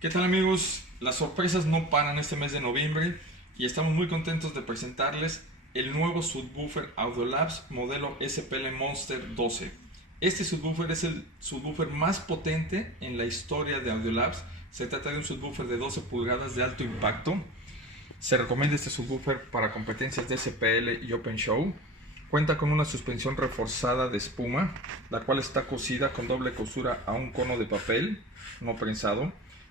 ¿Qué tal, amigos? Las sorpresas no paran este mes de noviembre y estamos muy contentos de presentarles el nuevo subwoofer Audiolabs modelo SPL Monster 12. Este subwoofer es el subwoofer más potente en la historia de Audiolabs. Se trata de un subwoofer de 12 pulgadas de alto impacto. Se recomienda este subwoofer para competencias de SPL y Open Show. Cuenta con una suspensión reforzada de espuma, la cual está cosida con doble costura a un cono de papel no prensado.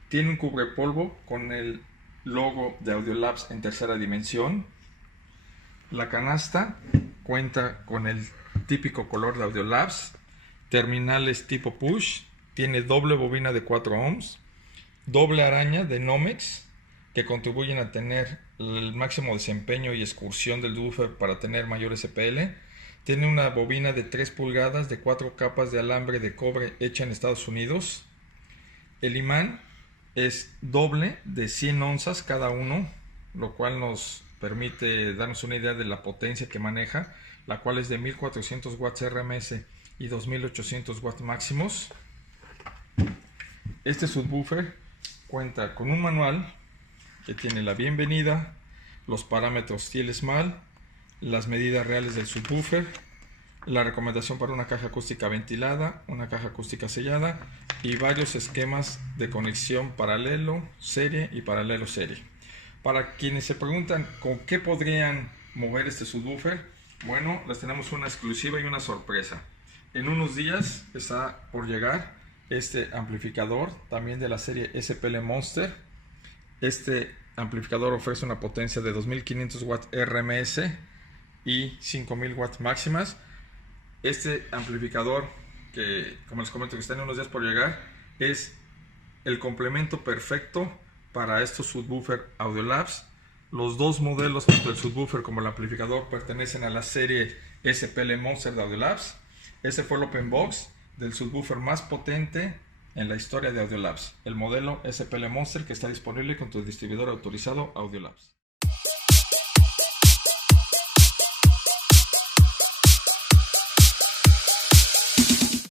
Tiene un cubrepolvo con el logo de Audiolabs en tercera dimensión. La canasta cuenta con el típico color de Audiolabs. Terminales tipo push. Tiene doble bobina de 4 ohms. Doble araña de Nomex que contribuyen a tener el máximo desempeño y excursión del woofer para tener mayor SPL. Tiene una bobina de 3 pulgadas de 4 capas de alambre de cobre hecha en Estados Unidos. El imán es doble de 100 onzas cada uno, lo cual nos permite darnos una idea de la potencia que maneja, la cual es de 1400 watts RMS y 2800 watts máximos. Este subwoofer cuenta con un manual que tiene la bienvenida, los parámetros TLSMAL, las medidas reales del subwoofer, la recomendación para una caja acústica ventilada, una caja acústica sellada y varios esquemas de conexión paralelo, serie y paralelo serie. Para quienes se preguntan con qué podrían mover este subwoofer, bueno, les tenemos una exclusiva y una sorpresa. En unos días está por llegar este amplificador también de la serie SPL Monster. Este amplificador ofrece una potencia de 2500 watts RMS y 5000 watts máximas. Este amplificador, que como les comento que está en unos días por llegar, es el complemento perfecto para estos subwoofer Audiolabs. Los dos modelos, tanto el subwoofer como el amplificador, pertenecen a la serie SPL Monster de Audiolabs. Este fue el open box del subwoofer más potente en la historia de Audiolabs, el modelo SPL Monster, que está disponible con tu distribuidor autorizado Audiolabs.